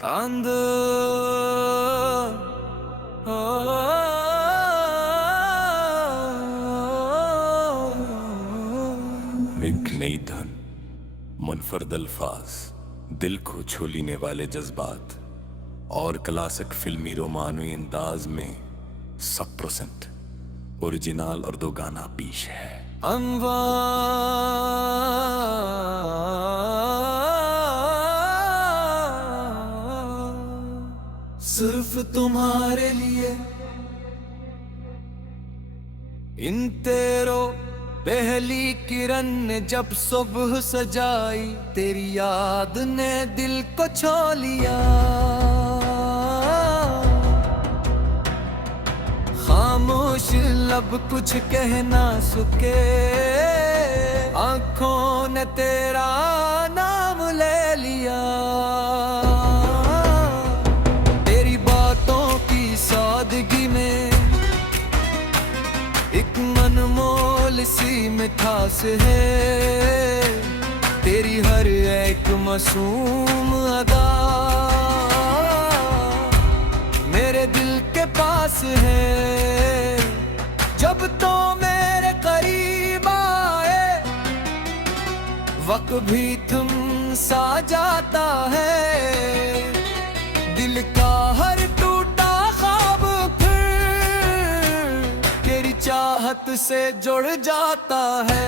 चांद एक नई धन, मुनफरद अल्फाज, दिल को छू लेने वाले जज्बात और क्लासिक फिल्मी रोमानी अंदाज में 100% ओरिजिनल और दो गाना पेश है। अनवा सिर्फ तुम्हारे लिए इन तेरों पहली किरण ने जब सुबह सजाई, तेरी याद ने दिल को छू लिया। खामोश लब कुछ कह ना सके, आंखों ने तेरा नाम ले लिया। तेरी बातों की सादगी में एक मनमोल सी मिठास है, तेरी हर एक मासूम अदा मेरे दिल के पास है। जब तो मेरे करीब आए, वक्त भी थम सा जाता है। दिल का हर टूटा ख्वाब फिर तेरी चाहत से जुड़ जाता है।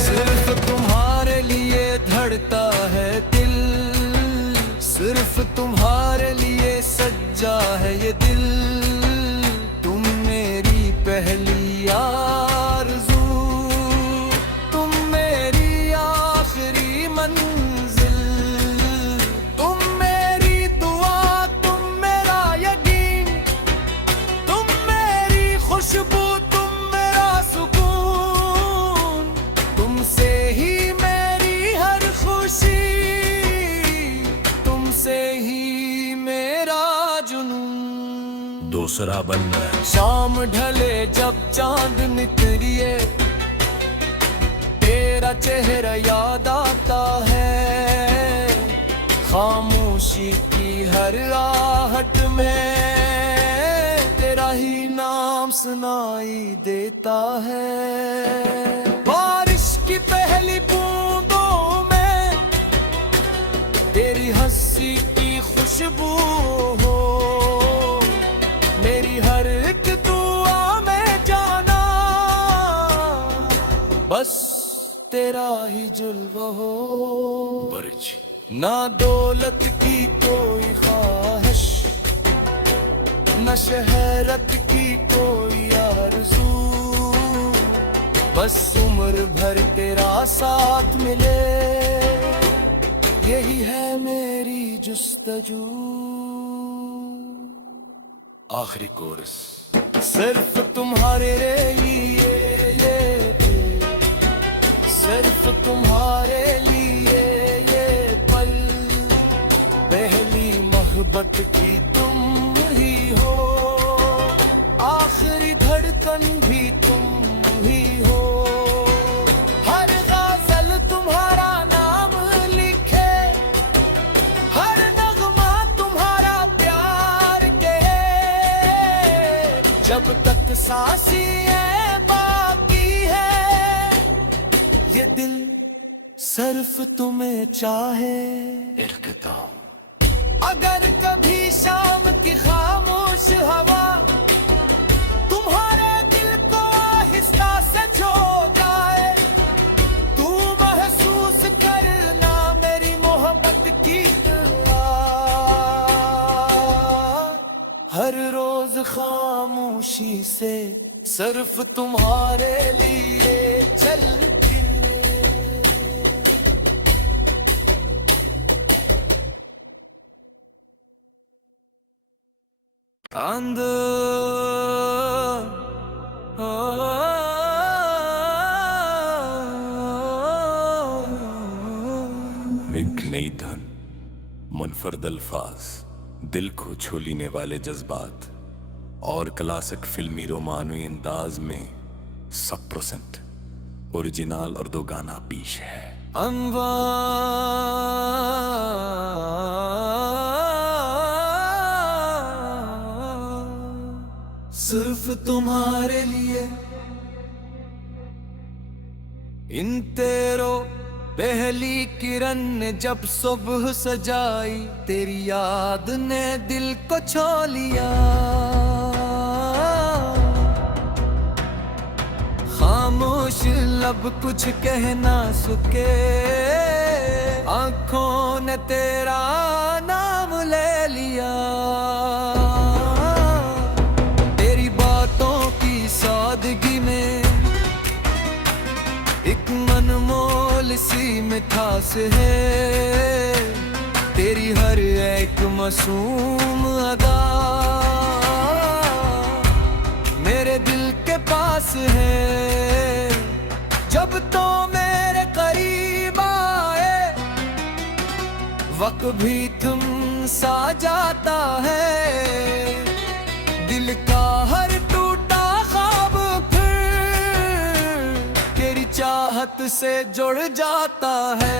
सिर्फ तुम्हारे लिए धड़ता है दिल, सिर्फ तुम्हारे लिए सजा है ये दिल। तुम मेरी पहली आरज़ू, तुम मेरी आखिरी मंजिल, तुम मेरी दुआ, तुम मेरा यकीन, तुम मेरी खुशबू, तुम मेरा सुकून। तुमसे ही मेरी हर खुशी, तुमसे ही मेरा जुनून। दूसरा बनना शाम ढले जब चांद निकलिए, तेरा चेहरा याद आता है। खामोशी की हर आहट में तेरा ही नाम सुनाई देता है। बारिश की पहली बूंदों में तेरी हंसी की खुशबू हो, मेरी हर एक दुआ में जाना बस तेरा ही जुल्वा हो। ना दौलत की कोई ख्वाहिश, न शहरत की कोई आरज़ू, बस उम्र भर तेरा साथ मिले, यही है मेरी जुस्तजू। आखिरी कोरस। सिर्फ तुम्हारे लिए ये दिल, सिर्फ तुम्हारे लिए ये पल, पहली मोहब्बत की तुम ही हो, आखिरी धड़कन भी तुम ही हो। हर गज़ल तुम्हारा नाम लिखे, हर नगमा तुम्हारा प्यार के, जब तक सांसें बाकी है ये दिल सिर्फ तुम्हें चाहे। अगर कभी शाम की खामोश हवा तुम्हारे दिल को आहिस्ता से छू जाए, तू महसूस करना मेरी मोहब्बत की दुआ। हर रोज खामोशी से सिर्फ तुम्हारे लिए चल के। चांद एक नई धन, मुनफरद अल्फाज, दिल को छू लेने वाले जज्बात और क्लासिक फिल्मी रोमानी अंदाज में 100% ओरिजिनल और दो गाना पेश है। अनवा सिर्फ तुम्हारे लिए इन तेरों पहली किरण ने जब सुबह सजाई, तेरी याद ने दिल को छो लिया। खामोश लब कुछ कह ना सके, आंखों ने तेरा नाम ले लिया। तेरी बातों की सादगी में एक मनमोल सी मिठास है, तेरी हर एक मासूम अदा मेरे दिल के पास है। जब तो मेरे करीब आए, वक्त भी थम सा जाता है। दिल का हर टूटा ख्वाब फिर तेरी चाहत से जुड़ जाता है।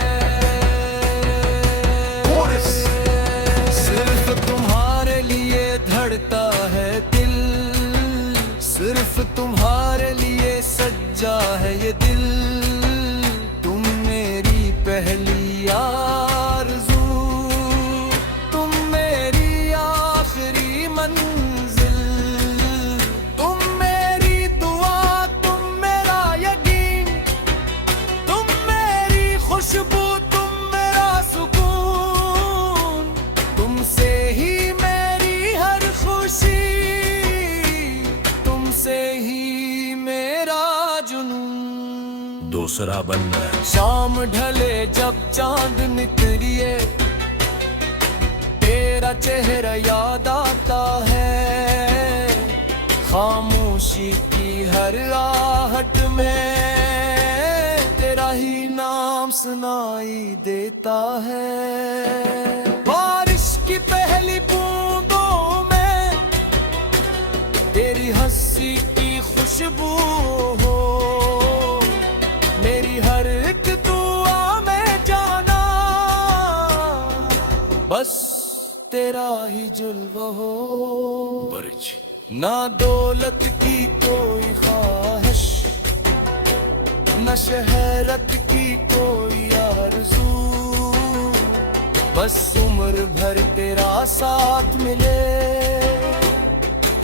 सिर्फ तुम्हारे लिए धड़ता है दिल, सिर्फ तुम्हारे लिए सजा है ये दिल। तुम मेरी पहली आरज़ू, तुम मेरी आखिरी मंजिल, तुम मेरी दुआ, तुम मेरा यकीन, तुम मेरी खुशबू, तुम मेरा सुकून। तुमसे ही मेरी हर खुशी, तुमसे ही मेरा जुनून। दूसरा बनना है। शाम ढले जब चांद निकलिए, तेरा चेहरा याद आता है। खामोशी की हर आहट में तेरा ही नाम सुनाई देता है। बारिश की पहली बूंदों में तेरी हंसी की खुशबू हो, मेरी हर एक दुआ में जाना बस तेरा ही जुल्वा हो। ना दौलत की कोई ख्वाहिश, न शहरत की कोई आरज़ू, बस उम्र भर तेरा साथ मिले,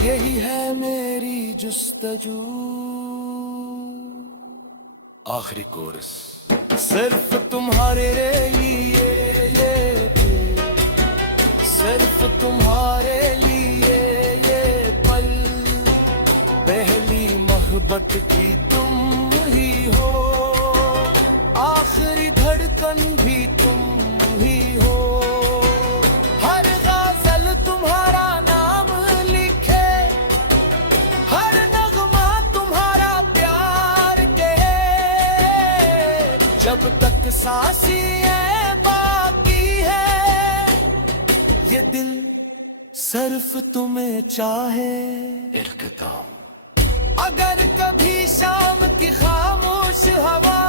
यही है मेरी जुस्तजू। आखिरी कोरस। सिर्फ तुम्हारे लिए ये दिल, सिर्फ तुम्हारे लिए ये पल, पहली मोहब्बत की तुम ही हो, आखिरी धड़कन भी तुम ही हो। हर गज़ल तुम्हारा नाम लिखे, हर नगमा तुम्हारा प्यार के। जब तक सांसें बाकी है, ये दिल सिर्फ तुम्हें चाहे। इख्तिताम। अगर कभी शाम की खामोश हवा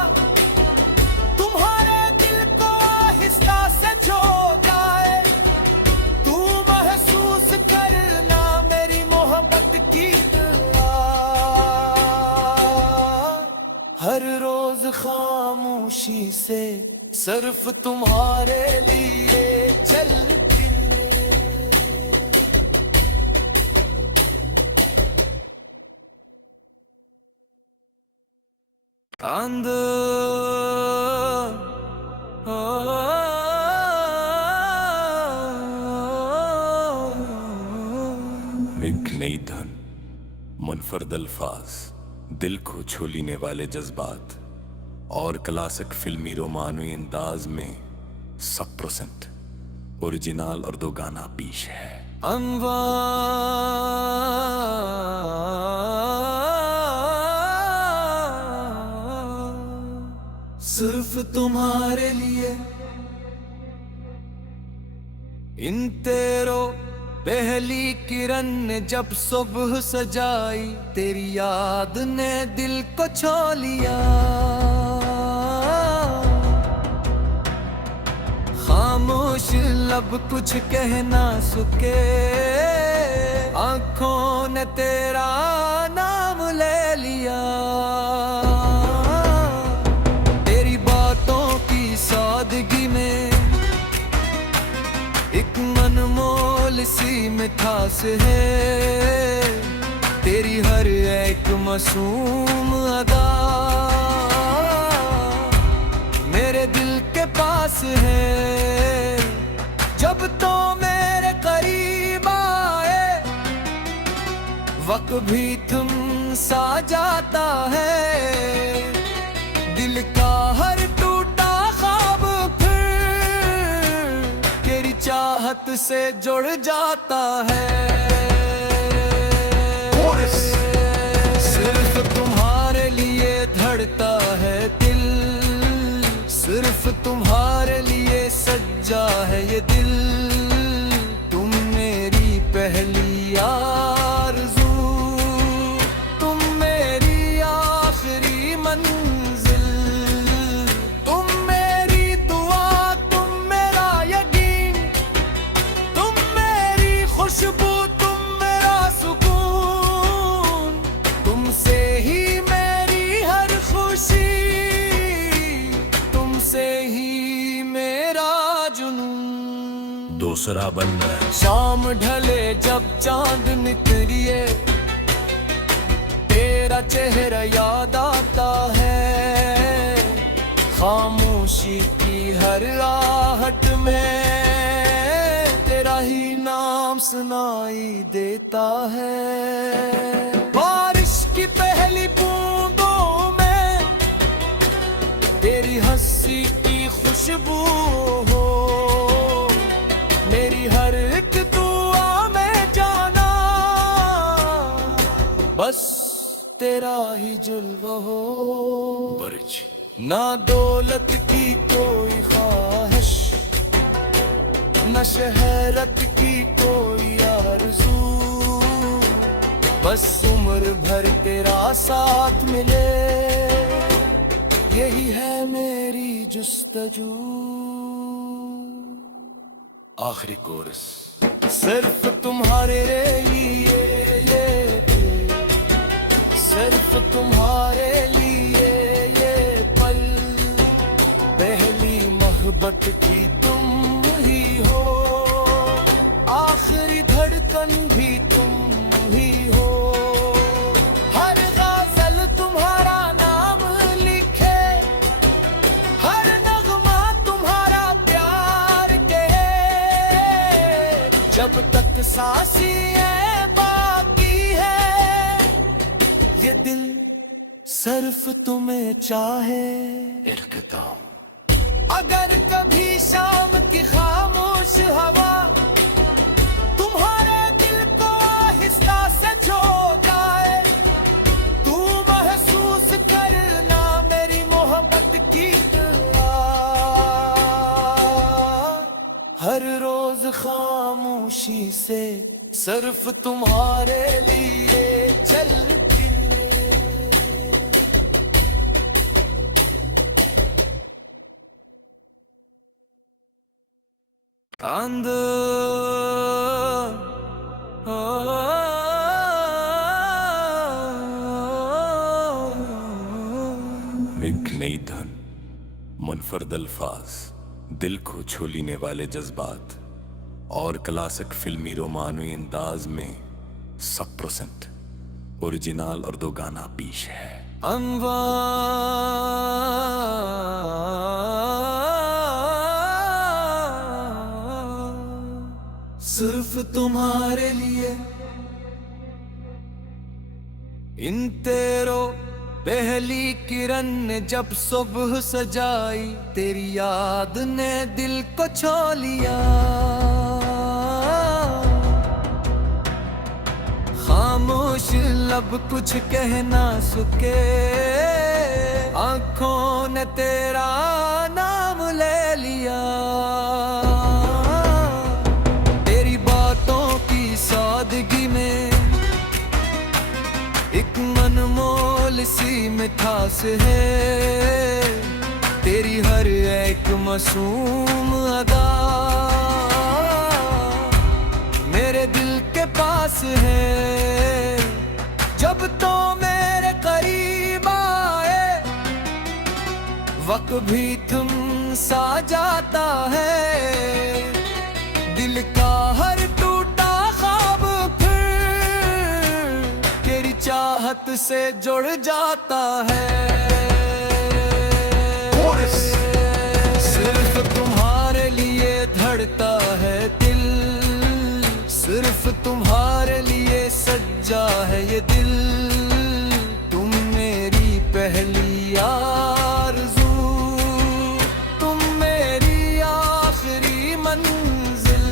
तुम्हारे दिल को आहिस्ता से छू जाए, तू महसूस करना मेरी मोहब्बत की दुआ। हर रोज खामोशी से सिर्फ तुम्हारे लिए चलती। चांद एक नई धन, मुनफरद अल्फाज, दिल को छू लेने वाले जज्बात और क्लासिक फिल्मी रोमानी अंदाज में 100% ओरिजिनल और दो गाना पेश है। अनवा सिर्फ तुम्हारे लिए इन तेरों पहली किरण ने जब सुबह सजाई, तेरी याद ने दिल को छो लिया। खामोश लब कुछ कहना सुके, आंखों ने तेरा नाम ले लिया। तेरी बातों की सादगी में एक मनमोल सी मिठास है, तेरी हर एक मासूम अदा मेरे दिल के पास है। जब तो मेरे करीब आए वक्त भी थम सा जाता है, दिल का हर टूटा ख्वाब फिर तेरी चाहत से जुड़ जाता है। सिर्फ तुम्हारे लिए धड़ता है दिल, सिर्फ तुम्हारे लिए सजा है ये दिल। तुम मेरी पहली आरज़ू, तुम मेरी आखिरी मंजिल, तुम मेरी दुआ, तुम मेरा यकीन, तुम मेरी खुशबू, तुम मेरा सुकून, तुमसे ही मेरी हर खुशी, तुमसे ही मेरा जुनून। दूसरा बनना है। शाम ढले जब चांद निकलिए, तेरा चेहरा याद आता है। खामोशी की हर आहट में तेरा ही नाम सुनाई देता है। बारिश की पहली बूंदों में तेरी हंसी की खुशबू हो, मेरी हर एक दुआ में जाना बस तेरा ही जुल्वा हो। ना दौलत की कोई ख्वाहिश, न शहरत की कोई आरज़ू, बस उम्र भर तेरा साथ मिले यही है मेरी जुस्तजू। आखिरी कोरस। सिर्फ तुम्हारे लिए ये दिल, सिर्फ तुम्हारे लिए ये पल, पहली मोहब्बत की तुम ही हो, आखिरी धड़कन भी तुम ही हो। हर गज़ल तुम्हारा नाम लिखे, हर नगमा तुम्हारा प्यार के, जब तक सांसें बाकी है ये दिल सिर्फ तुम्हें चाहे। अगर कभी शाम की खामोश हवा तुम्हारे दिल को आहिस्ता से छू जाए, तू महसूस करना मेरी मोहब्बत की दुआ। हर रोज खामोशी से सिर्फ तुम्हारे लिए चलती चांद एक नई धन, मुनफरद अल्फाज, दिल को छू लेने वाले जज्बात और क्लासिक फिल्मी रोमानी अंदाज में 100% ओरिजिनल और दो गाना पेश है। सिर्फ तुम्हारे लिए इन तेरों पहली किरण ने जब सुबह सजाई, तेरी याद ने दिल को छू लिया। खामोश लब कुछ कहना सुके, आंखों ने तेरा नाम ले लिया। तेरी बातों की सादगी में एक मनमोल सी मिठास है, तेरी हर एक मासूम अदा आशिक भी थम सा जाता है, दिल का हर टूटा ख्वाब फिर तेरी चाहत से जुड़ जाता है। सिर्फ तुम्हारे लिए धड़ता है दिल, सिर्फ तुम्हारे लिए सजा है ये दिल। तुम मेरी पहली आरज़ू, तुम मेरी आखिरी मंजिल,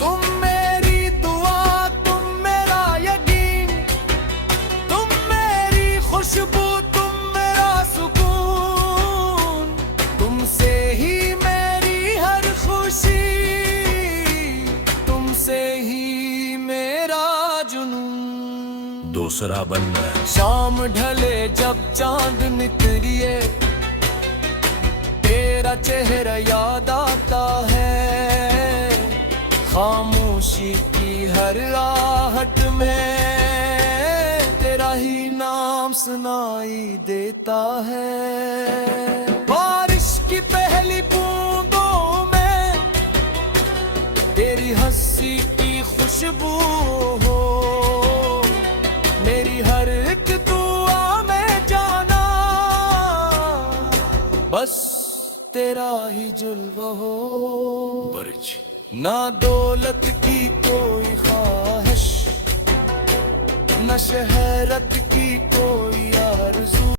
तुम मेरी दुआ, तुम मेरा यकीन, तुम मेरी खुशबू, तुम मेरा सुकून, तुमसे ही मेरी हर खुशी, तुमसे ही मेरा जुनून। दूसरा बनना है। शाम ढले जब चांद निकलिए, तेरा चेहरा याद आता है, खामोशी की हर आहट में तेरा ही नाम सुनाई देता है। बारिश की पहली बूंदों में तेरी हंसी की खुशबू हो, मेरी हर एक दुआ में जाना बस तेरा ही जुल्वा हो। ना दौलत की कोई ख्वाहिश, न शहरत की कोई आरज़ू।